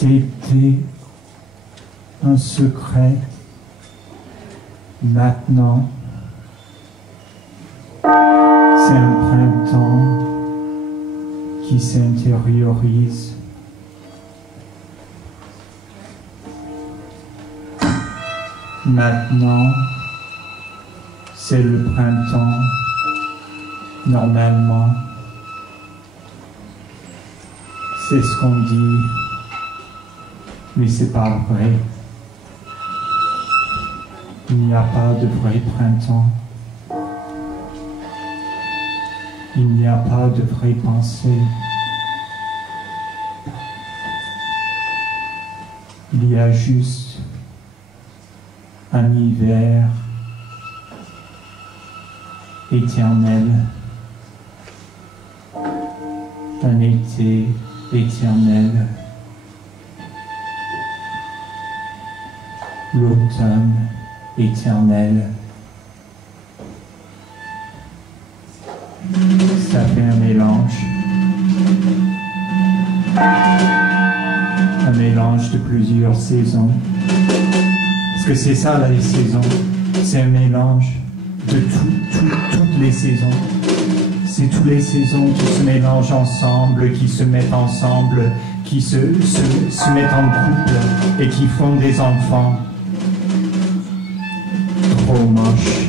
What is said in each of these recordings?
C'était un secret. Maintenant, c'est un printemps qui s'intériorise. Maintenant, c'est le printemps, normalement. C'est ce qu'on dit. Mais c'est pas vrai. Il n'y a pas de vrai printemps. Il n'y a pas de vraie pensée. Il y a juste un hiver éternel, un été éternel. L'automne éternel. Ça fait un mélange. Un mélange de plusieurs saisons. Parce que c'est ça, là, les saisons. C'est un mélange de toutes les saisons. C'est toutes les saisons qui se mélangent ensemble, qui se mettent ensemble, qui se mettent en couple et qui font des enfants. Trop moche.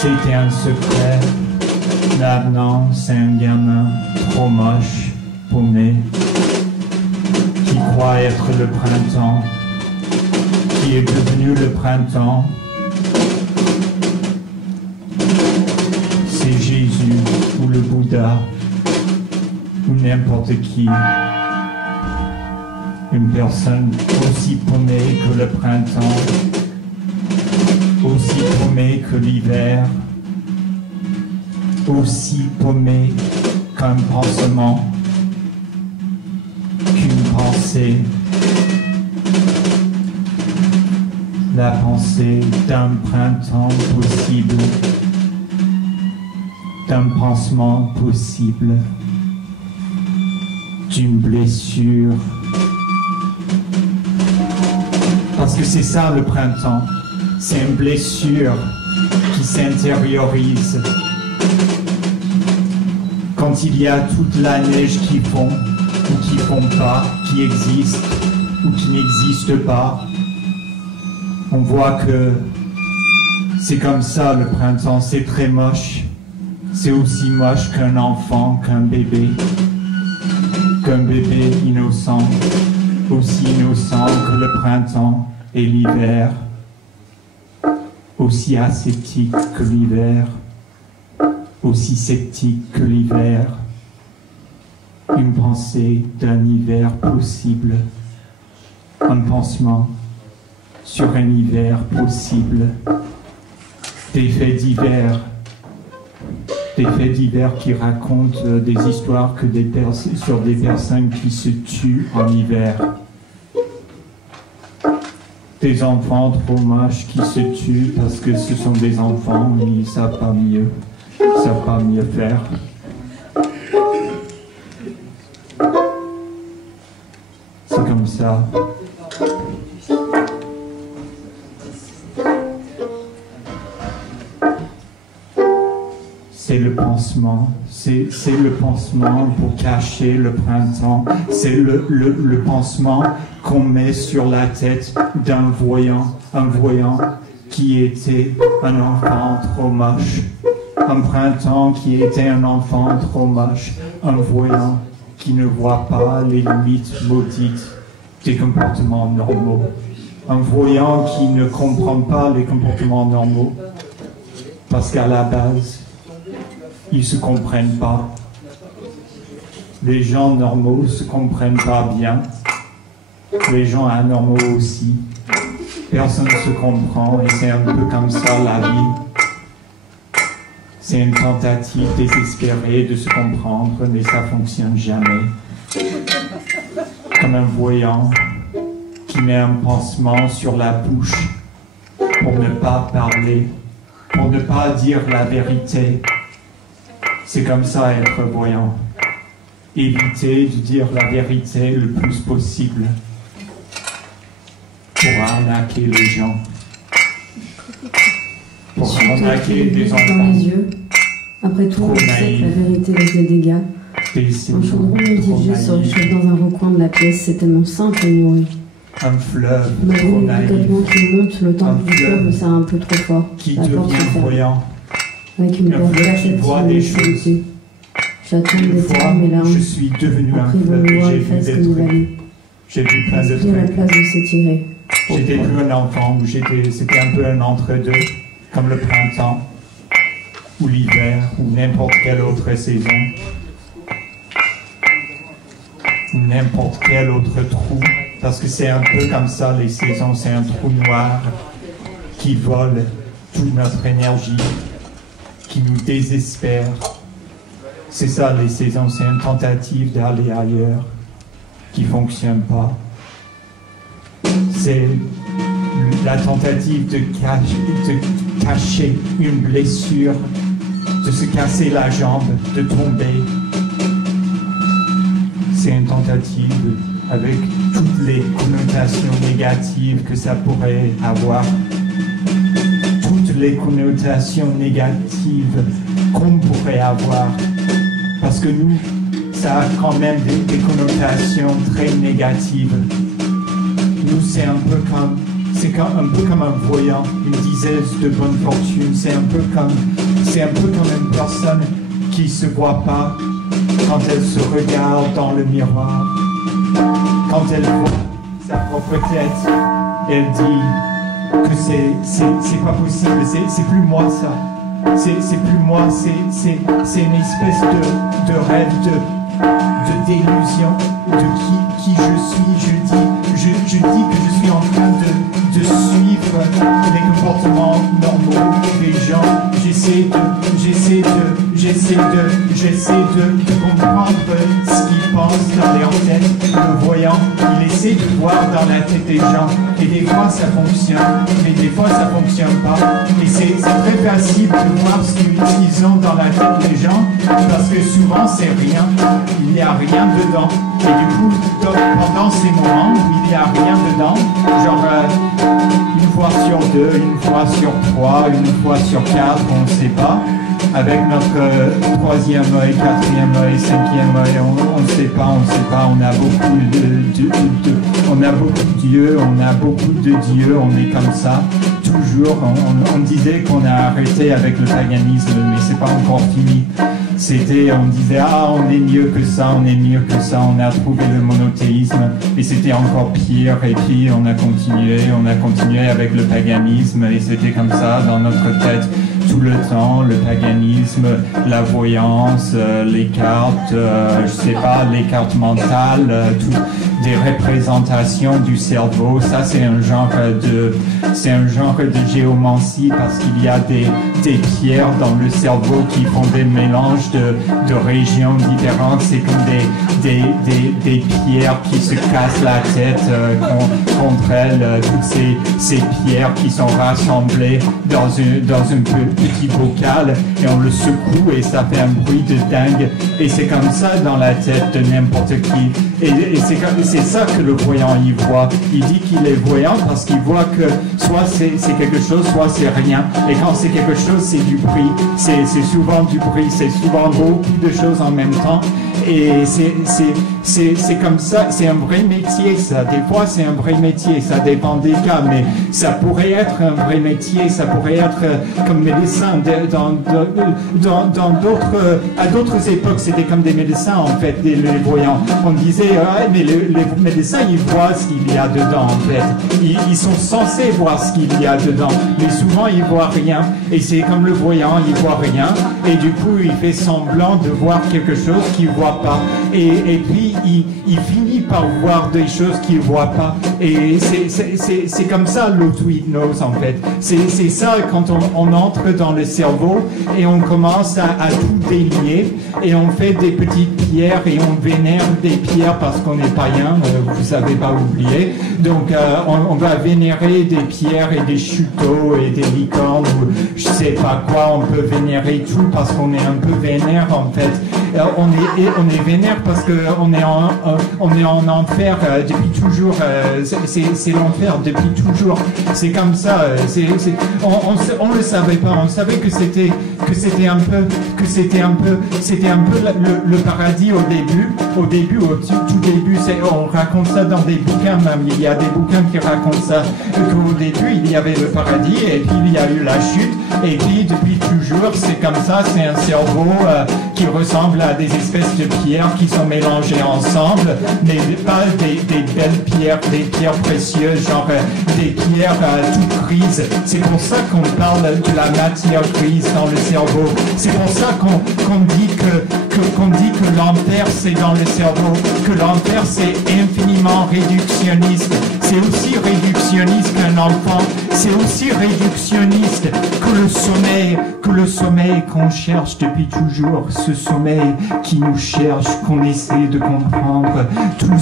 C'était un secret. Maintenant, c'est un gamin trop moche, paumé, qui croit être le printemps, qui est devenu le printemps. C'est Jésus ou le Bouddha ou n'importe qui, une personne aussi paumée que le printemps, aussi paumée que l'hiver, aussi paumée qu'un pansement, qu'une pensée, la pensée d'un printemps possible, d'un pansement possible, d'une blessure. Parce que c'est ça le printemps, c'est une blessure qui s'intériorise. Quand il y a toute la neige qui fond ou qui fond pas, qui existe ou qui n'existe pas, on voit que c'est comme ça le printemps, c'est très moche. C'est aussi moche qu'un enfant, qu'un bébé innocent, aussi innocent que le printemps et l'hiver, aussi ascétique que l'hiver, aussi sceptique que l'hiver, une pensée d'un hiver possible, un pansement sur un hiver possible, des faits divers qui racontent des histoires sur des personnes qui se tuent en hiver. Des enfants trop moches qui se tuent parce que ce sont des enfants, mais ils ne savent pas mieux. Ils ne savent pas mieux faire. C'est comme ça. C'est le pansement, c'est le pansement pour cacher le printemps, c'est le pansement qu'on met sur la tête d'un voyant, un voyant qui était un enfant trop moche, un printemps qui était un enfant trop moche, un voyant qui ne voit pas les limites maudites des comportements normaux. Un voyant qui ne comprend pas les comportements normaux, parce qu'à la base, ils ne se comprennent pas. Les gens normaux ne se comprennent pas bien. Les gens anormaux aussi. Personne ne se comprend et c'est un peu comme ça la vie. C'est une tentative désespérée de se comprendre, mais ça ne fonctionne jamais. Comme un voyant qui met un pansement sur la bouche pour ne pas parler, pour ne pas dire la vérité. C'est comme ça être voyant. Éviter de dire la vérité le plus possible pour arnaquer les gens. Pour arnaquer des enfants. Dans les yeux. Après tout, on sait que la vérité laisse des dégâts. Un chaudron multiplié se réchauffe dans un recoin de la pièce, c'est tellement simple et nourri. Un fleuve malgré trop les naïf. qui monte, le temps du fleuve, c'est un peu trop fort. Qui la porte devient se ferme. voyant. Avec une Un porte fleuve qui voit des choses. J'attends Une des fois, termes et larmes. je suis devenu un Après, fleuve et voir j'ai les vu fesses des que nous trucs. valons. J'ai vu plein de J'ai pris la trucs. place de s'étirer. J'étais plus un enfant, c'était un peu un entre-deux, comme le printemps, ou l'hiver, ou n'importe quelle autre saison, ou n'importe quel autre trou, parce que c'est un peu comme ça, les saisons, c'est un trou noir qui vole toute notre énergie, qui nous désespère. C'est ça, les saisons, c'est une tentative d'aller ailleurs, qui ne fonctionne pas. C'est la tentative de cacher une blessure, de se casser la jambe, de tomber. C'est une tentative avec toutes les connotations négatives que ça pourrait avoir. Toutes les connotations négatives qu'on pourrait avoir. Parce que nous, ça a quand même des connotations très négatives. Nous, c'est un peu comme un voyant, une dizaine de bonne fortune. C'est un peu comme une personne qui se voit pas quand elle se regarde dans le miroir. Quand elle voit sa propre tête, elle dit que c'est pas possible. C'est plus moi ça. C'est plus moi. C'est une espèce de rêve de délusion de qui je suis. Je dis que je suis en train de suivre les comportements normaux des gens. J'essaie de comprendre ce qu'ils pensent dans leur tête. Le voyant, il essaie de voir dans la tête des gens. Et des fois ça fonctionne, mais des fois ça fonctionne pas. Et c'est très facile de voir ce qu'ils ont dans la tête des gens, parce que souvent c'est rien. Il n'y a rien dedans. Et du coup, pendant ces moments où il n'y a rien dedans, genre une fois sur deux, une fois sur trois, une fois sur quatre, on ne sait pas, avec notre troisième œil, quatrième œil, cinquième œil, on ne sait pas, on a beaucoup on a beaucoup de dieux, on est comme ça. Toujours, on disait qu'on a arrêté avec le paganisme, mais c'est pas encore fini. On disait, on est mieux que ça, on a trouvé le monothéisme, et c'était encore pire, et puis on a continué avec le paganisme, et c'était comme ça dans notre tête tout le temps, le paganisme, la voyance, les cartes, les cartes mentales, des représentations du cerveau. Ça, c'est un genre de géomancie, parce qu'il y a des pierres dans le cerveau qui font des mélanges de régions différentes. C'est comme des pierres qui se cassent la tête contre elles, toutes ces pierres qui sont rassemblées dans un petit bocal, et on le secoue et ça fait un bruit de dingue, et c'est comme ça dans la tête de n'importe qui. Et c'est ça que le voyant y voit. Il dit qu'il est voyant parce qu'il voit que soit c'est quelque chose, soit c'est rien. Et quand c'est quelque chose, c'est du bruit. C'est souvent du bruit, c'est souvent beaucoup de choses en même temps. Et c'est comme ça, c'est un vrai métier ça. Des fois c'est un vrai métier, ça dépend des cas, mais ça pourrait être un vrai métier, ça pourrait être comme médecin. À d'autres époques c'était comme des médecins en fait, les voyants. On disait, mais les médecins ils voient ce qu'il y a dedans en fait. Ils sont censés voir ce qu'il y a dedans, mais souvent ils voient rien. Et c'est comme le voyant, il voit rien, et du coup il fait semblant de voir quelque chose qu'il voit pas. Et puis il finit par voir des choses qu'il voit pas. Et c'est comme ça l'auto-hypnose en fait. C'est ça quand on entre dans le cerveau et on commence à tout délier et on fait des petites pierres et on vénère des pierres parce qu'on est païen, vous savez pas oublier. Donc on va vénérer des pierres et des chuteaux et des licornes ou je sais pas quoi, on peut vénérer tout parce qu'on est un peu vénère en fait. On est vénère parce qu'on est en enfer depuis toujours. C'est l'enfer depuis toujours. C'est comme ça. On le savait pas. On savait que c'était un peu le paradis au début. Au tout début, on raconte ça dans des bouquins même. Il y a des bouquins qui racontent ça. Qu'au début il y avait le paradis et puis il y a eu la chute et puis depuis toujours c'est comme ça. C'est un cerveau qui ressemble à des espèces de pierres qui sont mélangées ensemble, mais pas des belles pierres, des pierres précieuses, genre des pierres toutes grises. C'est pour ça qu'on parle de la matière grise dans le cerveau. C'est pour ça qu'on dit que l'enfer c'est dans le cerveau, que l'enfer c'est infiniment réductionniste. C'est aussi réductionniste qu'un enfant. C'est aussi réductionniste que le sommeil qu'on cherche depuis toujours, ce sommeil qui nous cherche, qu'on essaie de comprendre, tous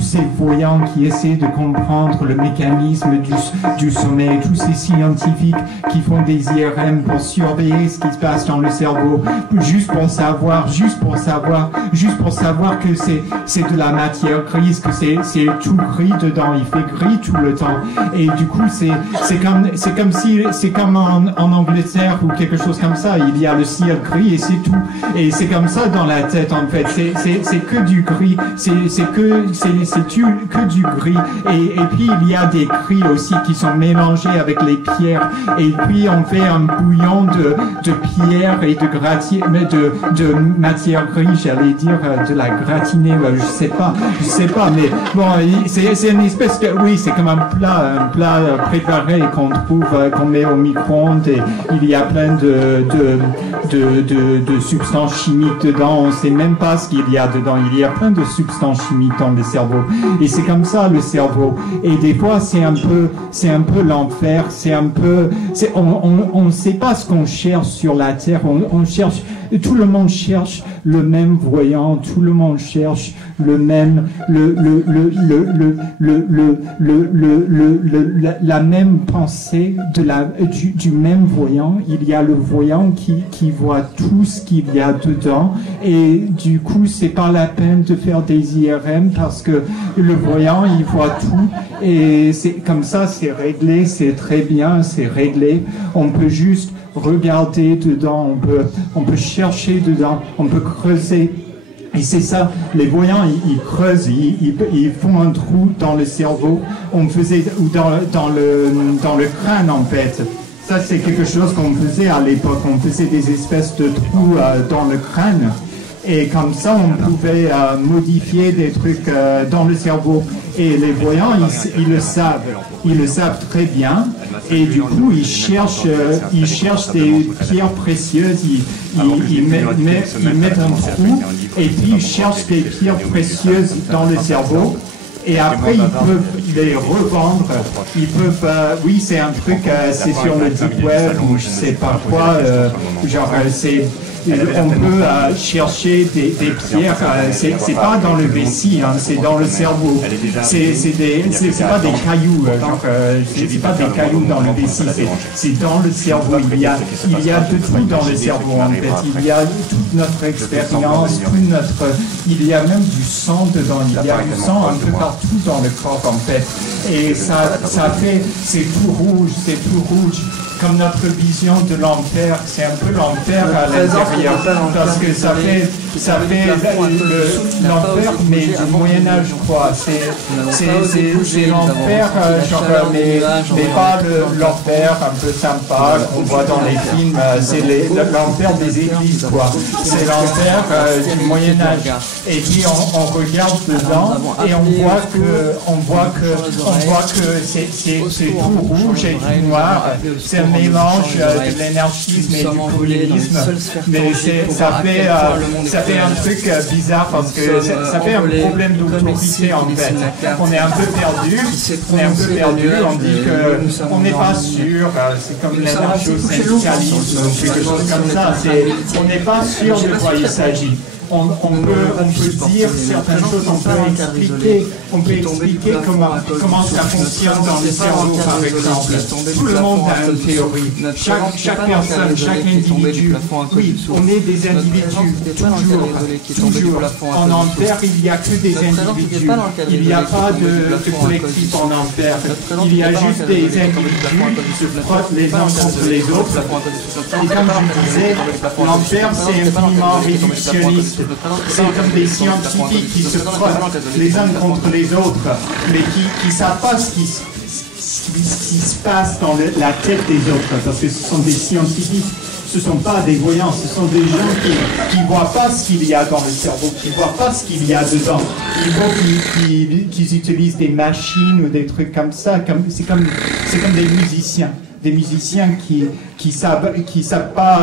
ces voyants qui essaient de comprendre le mécanisme du sommeil, tous ces scientifiques qui font des IRM pour surveiller ce qui se passe dans le cerveau, juste pour savoir que c'est de la matière grise, que c'est tout gris dedans, il fait gris tout le temps. Et du coup, c'est comme en Angleterre ou quelque chose comme ça, il y a le ciel gris et c'est tout. Et c'est comme ça dans la tête en fait, c'est que du gris, c'est que du gris. Et puis il y a des gris aussi qui sont mélangés avec les pierres. Et puis on fait un bouillon de pierres et de matière grise, j'allais dire de la gratinée, je sais pas, mais bon, c'est une espèce de, oui, c'est comme un plat préparé qu'on trouve, qu'on met au micro-ondes et il y a plein de substances chimiques dedans, on sait même pas ce qu'il y a dedans, il y a plein de substances chimiques dans le cerveau et c'est comme ça le cerveau. Et des fois c'est un peu l'enfer, on ne sait pas ce qu'on cherche sur la terre, on cherche, tout le monde cherche le même voyant, tout le monde cherche le même, la même pensée du même voyant. Il y a le voyant qui voit tout ce qu'il y a dedans et du coup c'est pas la peine de faire des IRM parce que le voyant il voit tout et c'est comme ça, c'est réglé, c'est très bien, c'est réglé. On peut juste regarder dedans, on peut chercher dedans, on peut creuser. Et c'est ça, les voyants, ils creusent, ils font un trou dans le cerveau, on faisait, ou dans le crâne en fait. Ça c'est quelque chose qu'on faisait à l'époque, on faisait des espèces de trous dans le crâne. Et comme ça, on pouvait modifier des trucs dans le cerveau. Et les voyants, ils le savent très bien. Et du coup, ils cherchent des pierres précieuses. Ils mettent un trou et puis ils cherchent des pierres précieuses dans le cerveau. Et après, ils peuvent les revendre. Ils peuvent, oui, c'est un truc, c'est sur le deep web ou je sais pas quoi, genre on peut chercher des pierres, c'est pas dans le vessie, hein, c'est dans le cerveau. C'est pas des cailloux, c'est pas des cailloux dans le vessie, c'est dans le cerveau. Il y a de tout dans le cerveau en fait. Il y a toute notre expérience, il y a même du sang dedans. Il y a du sang un peu partout dans le corps en fait. Et ça fait, c'est tout rouge. Comme notre vision de l'enfer, c'est un peu l'enfer à l'intérieur. l'intérieur, parce que ça fait l'enfer, mais du Moyen-Âge, quoi. C'est l'enfer, mais pas l'enfer un peu sympa qu'on voit dans les films, c'est l'enfer des églises, quoi. C'est l'enfer du Moyen-Âge. Et puis on regarde dedans et on voit que c'est tout rouge et tout noir. C'est un mélange de l'énergisme et du communisme, mais ça fait un truc bizarre parce que ça fait un problème d'autorité en fait. On est un peu perdu, on dit qu'on n'est pas sûr, c'est comme l'anarcho-syndicalisme ou quelque chose comme ça, on n'est pas sûr de quoi il s'agit. On peut dire certaines choses, on peut expliquer comment ça fonctionne dans le cerveau, par exemple. Tout le monde a une théorie. Chaque personne, chaque individu. Oui, on est des individus, toujours. En enfer, il n'y a que des individus. Il n'y a pas de collectif en enfer. Il y a juste des individus qui se frottent les uns contre les autres. Et comme je disais, l'enfer, c'est infiniment réductionniste. C'est comme des scientifiques qui se frottent les uns contre les autres, mais qui ne savent pas ce qui se passe dans la tête des autres, parce que ce sont des scientifiques, ce ne sont pas des voyants, ce sont des gens qui ne voient pas ce qu'il y a dans le cerveau, qui ne voient pas ce qu'il y a dedans. Il faut qu'ils utilisent des machines ou des trucs comme ça, c'est comme des musiciens. Des musiciens qui savent pas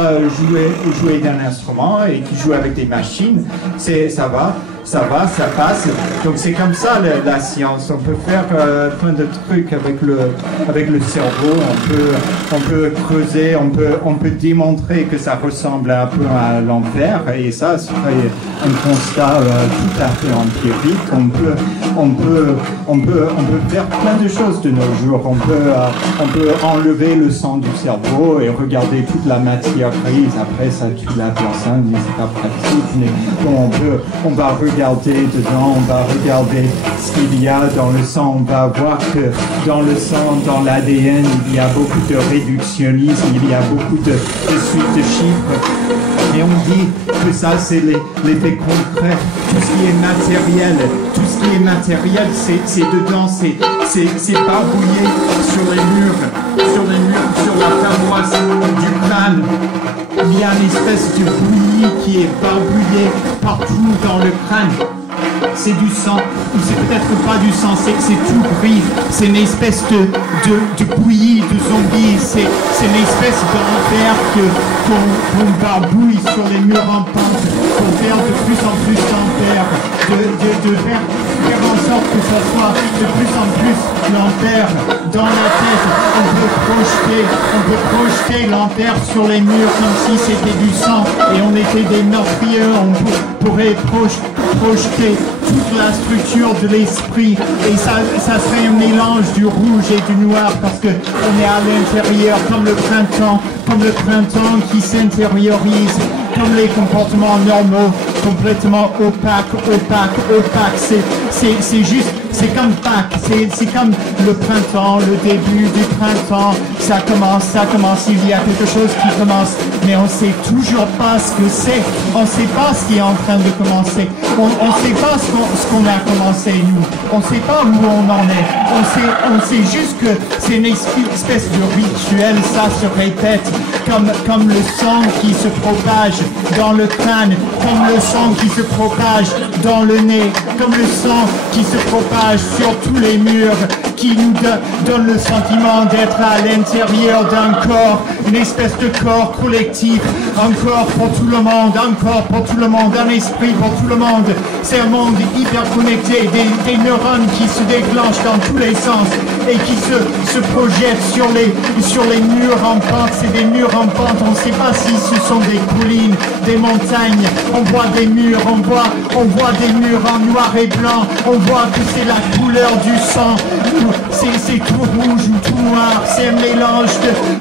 jouer d'un instrument et qui jouent avec des machines, ça passe. Donc c'est comme ça la science. On peut faire plein de trucs avec le cerveau. On peut creuser, on peut démontrer que ça ressemble un peu à l'enfer. Et ça, c'est un constat tout à fait empirique. On peut faire plein de choses de nos jours. On peut enlever le sang du cerveau et regarder toute la matière grise. Après, ça tue la personne, mais c'est pas pratique. Mais bon, on va regarder dedans, on va regarder ce qu'il y a dans le sang. On va voir que dans le sang, dans l'ADN, il y a beaucoup de réductionnisme, il y a beaucoup de suites de chiffres. Et on dit que ça, c'est l'effet concret. Tout ce qui est matériel, c'est dedans, c'est barbouillé sur les murs, sur la paroisse du crâne. Il y a une espèce de bouillie qui est barbouillée partout dans le crâne. C'est du sang, ou c'est peut-être pas du sang, c'est tout gris, c'est une espèce de bouillie, de zombie, c'est une espèce d'enfer qu'on barbouille sur les murs en pente, pour faire de plus en plus d'enfer, de faire en sorte que ça soit de plus en plus l'enfer dans la tête. On peut projeter l'enfer sur les murs comme si c'était du sang et on était des meurtriers, on pourrait projeter toute la structure de l'esprit et ça serait un mélange du rouge et du noir parce que on est à l'intérieur comme le printemps qui s'intériorise, comme les comportements normaux, complètement opaques. C'est comme Pâques, c'est comme le printemps, le début du printemps, ça commence, il y a quelque chose qui commence, mais on sait toujours pas ce que c'est, on sait pas ce qui est en train de commencer, on sait pas ce qu'on a commencé nous, on sait pas où on en est, on sait juste que c'est une espèce de rituel, ça se répète, comme le sang qui se propage dans le crâne, comme le sang qui se propage dans le nez, comme le sang qui se propage sur tous les murs, qui nous donne le sentiment d'être à l'intérieur d'un corps, une espèce de corps collectif, un corps pour tout le monde, un esprit pour tout le monde. C'est un monde hyper connecté, des neurones qui se déclenchent dans tous les sens et qui se projettent sur les murs en pente. C'est des murs en pente, on ne sait pas si ce sont des collines, des montagnes, on voit des murs, on voit des murs en noir et blanc, on voit que c'est la couleur du sang, c'est tout rouge ou tout noir, c'est un mélange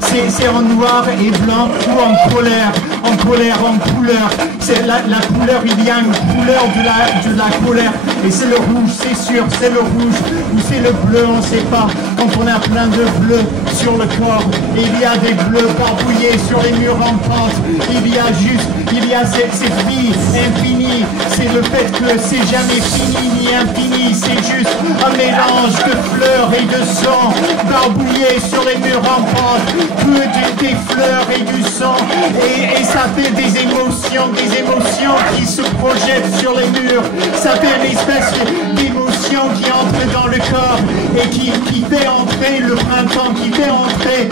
c'est en noir et blanc ou en colère, en colère, en couleur. C'est la couleur, il y a une couleur de la colère. Et c'est le rouge, c'est sûr, c'est le rouge. Ou c'est le bleu, on ne sait pas. Quand on a plein de bleus sur le corps, et il y a des bleus barbouillés sur les murs en pente. Il y a cette vie infinie. C'est le fait que c'est jamais fini ni infini. C'est juste un mélange de fleurs et de sang barbouillés sur les murs en pente. Que des fleurs et du sang. Et ça fait des émotions qui se projettent sur les murs. Ça fait une espèce d'émotion qui entre dans le corps et qui fait entrer le printemps, qui fait entrer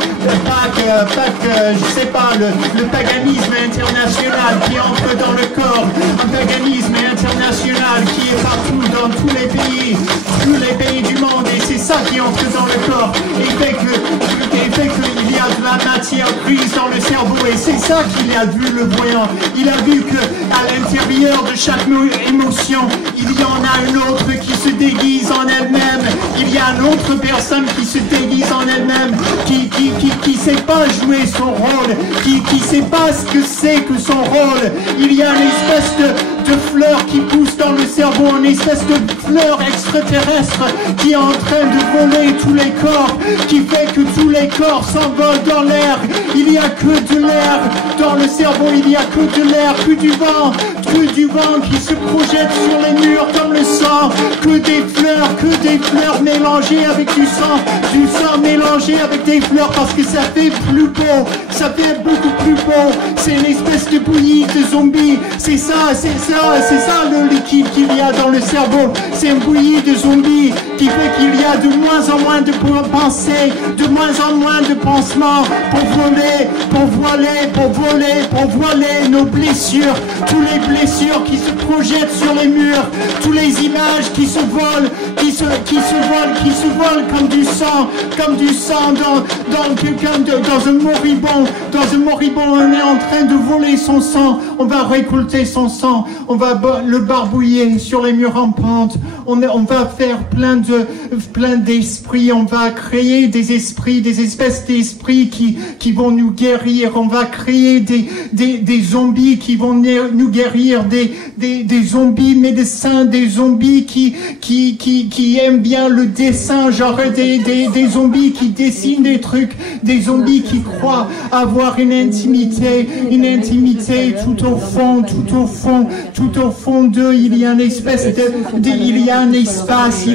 je sais pas, le paganisme international qui entre dans le corps, un paganisme international qui est partout dans tous les pays du monde, et c'est ça qui entre dans le corps et fait qu'il y a de la matière grise dans le cerveau, et c'est ça qu'il a vu le voyant. Il a vu que à l'intérieur de chaque émotion, il y en a une autre qui se déguise en elle-même. Il y a une autre personne qui se déguise en elle-même, qui sait pas jouer son rôle, qui sait pas ce que c'est que son rôle. Il y a une espèce de fleur qui pousse dans le cerveau, une espèce de fleur extraterrestre qui est en train de voler tous les corps, qui fait que tous les corps s'envolent dans l'air. Il n'y a que de l'air dans le cerveau, il n'y a que de l'air, que du vent qui se projette sur les murs comme le sang, que des fleurs mélangées avec du sang mélangé avec des fleurs, parce que ça fait plus beau, ça fait beaucoup plus beau. C'est une espèce de bouillie de zombies, c'est ça le liquide qu'il y a dans le cerveau. C'est une bouillie de zombies qui fait qu'il y a de moins en moins de pensées, de moins en moins de pansements pour voiler nos blessures, toutes les blessures qui se projettent sur les murs, toutes les images qui se volent, qui se volent comme du sang dans un moribond. Dans un moribond, on est en train de voler son sang. On va récolter son sang, on va le barbouiller sur les murs en pente. On va faire plein d'esprits, on va créer des espèces d'esprits qui vont nous guérir. On va créer des zombies qui vont nous guérir, des zombies médecins, des zombies qui aiment bien le dessin, genre des zombies qui dessinent des trucs, des zombies qui croient avoir une intimité tout au fond d'eux. Il y a une espèce il y a un espace,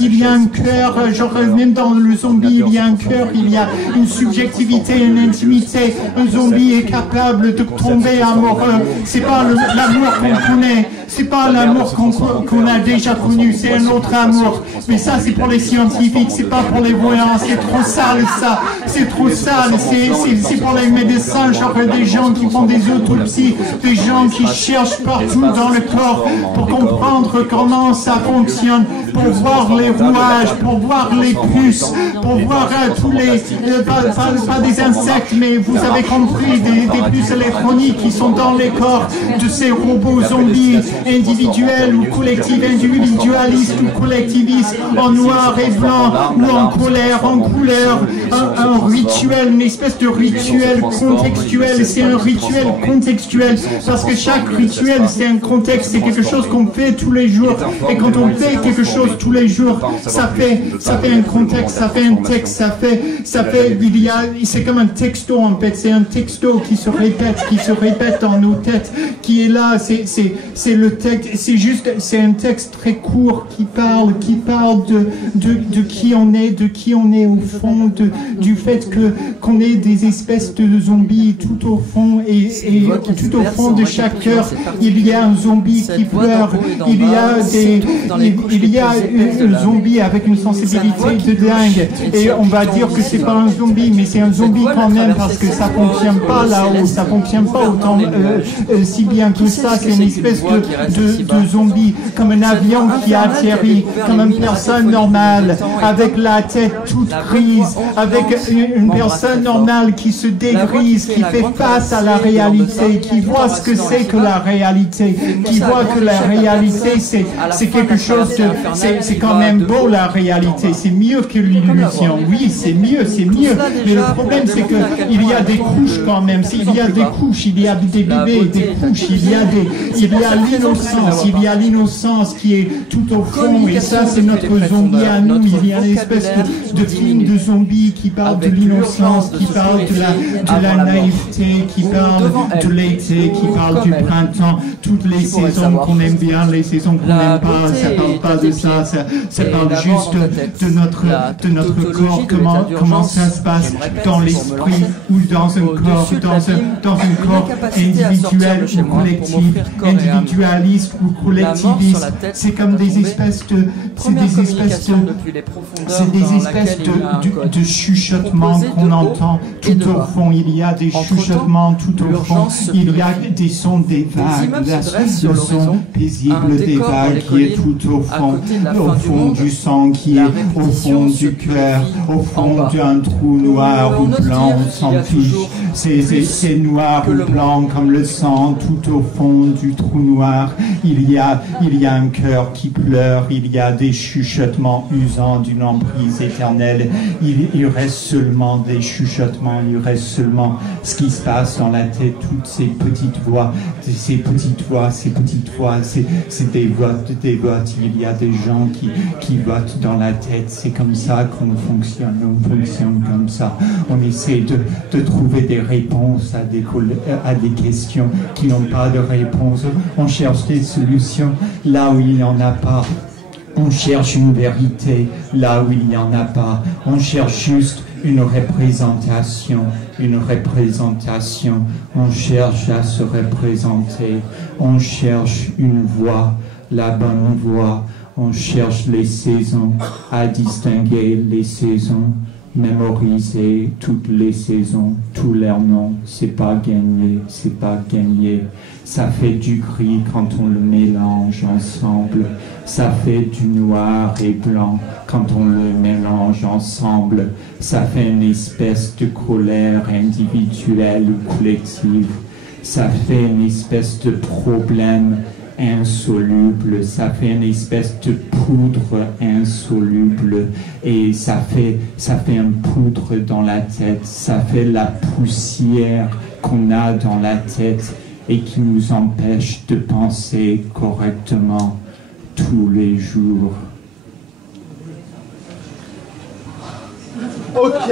il y a un cœur, genre même dans le zombie il y a un cœur, il y a une subjectivité, une intimité. Un zombie est capable de tomber amoureux. C'est pas l'amour qu'on connaît, c'est pas l'amour qu'on a déjà connu, c'est un autre amour. Mais ça c'est pour les scientifiques, c'est pas pour les voyants, c'est trop sale ça, c'est trop sale, c'est pour les médecins, genre des gens qui font des autopsies, des gens qui cherchent partout dans le corps pour comprendre comment ça fonctionne, pour voir les rouages, pour voir les puces, pour voir tous les, pas des insectes, mais vous avez compris, des puces électroniques qui sont dans les corps de ces robots zombies individuels ou collectifs, individualistes ou collectivistes, en noir et blanc ou en colère, en couleur, un rituel, une espèce de rituel contextuel. C'est un rituel contextuel parce que chaque rituel c'est un contexte, c'est quelque chose qu'on fait tous les jours, et quand on fait quelque chose tous les jours, ça fait un contexte, ça fait un texte, c'est comme un texto en fait, c'est un texto qui se répète dans nos têtes, qui est là, c'est le texte, c'est un texte très court qui parle de qui on est au fond, du fait qu'on est des espèces de zombies tout au fond, et tout au fond de chaque cœur il y a un zombie qui pleure, il y a un zombie avec une sensibilité de dingue, et on va dire que c'est pas un zombie, mais c'est un zombie quand même, parce que ça fonctionne pas là-haut, ça fonctionne pas autant si bien que ça. C'est une espèce de zombie, comme un avion qui atterrit, comme une personne normale, avec la tête toute prise, avec une personne normale qui se dégrise, qui fait face à la réalité, qui voit ce que c'est que la réalité, qui voit que la réalité c'est quelque chose de... C'est quand même beau la réalité, c'est mieux que l'illusion. Oui, c'est mieux, mais le problème c'est qu'il y a des couches quand même, il y a des couches, il y a des bébés, des couches, il y a l'innocence qui est tout au fond, et ça c'est notre zombie à nous. Il y a une espèce de film de zombies qui parle de l'innocence, qui parle de la naïveté, qui parle de l'été, qui parle du printemps, toutes les saisons qu'on aime bien, les saisons qu'on n'aime pas, ça parle pas de ça, ça parle juste de notre corps, comment ça se passe dans l'esprit ou dans un corps, dans un corps individuel ou collectif, individualiste ou collectiviste. C'est comme des espèces de chuchotements qu'on entend tout au fond. Il y a des chuchotements tout au fond. Il y a des sons des vagues, le son paisible des vagues qui est tout au fond du sang, qui est au fond du cœur, au fond d'un trou noir ou blanc, on s'en fiche. C'est noir ou blanc comme le sang tout au fond du trou noir. Il y a un cœur qui pleure, il y a des chuchotements usant d'une emprise éternelle. Il reste seulement des chuchotements, il reste seulement ce qui se passe dans la tête, toutes ces petites voix, c'est des votes. Il y a des gens qui votent dans la tête, c'est comme ça qu'on fonctionne, on fonctionne comme ça. On essaie de trouver des réponses à des questions qui n'ont pas de réponse. On cherche des solutions là où il n'y en a pas. On cherche une vérité là où il n'y en a pas. On cherche juste une représentation. On cherche à se représenter. On cherche une voix, la bonne voix. On cherche les saisons, à distinguer les saisons, mémoriser toutes les saisons, tous leurs noms. C'est pas gagné. Ça fait du gris quand on le mélange ensemble. Ça fait du noir et blanc quand on le mélange ensemble. Ça fait une espèce de colère individuelle ou collective. Ça fait une espèce de problème insoluble, ça fait une espèce de poudre insoluble, et ça fait une poudre dans la tête, ça fait la poussière qu'on a dans la tête et qui nous empêche de penser correctement tous les jours. Ok.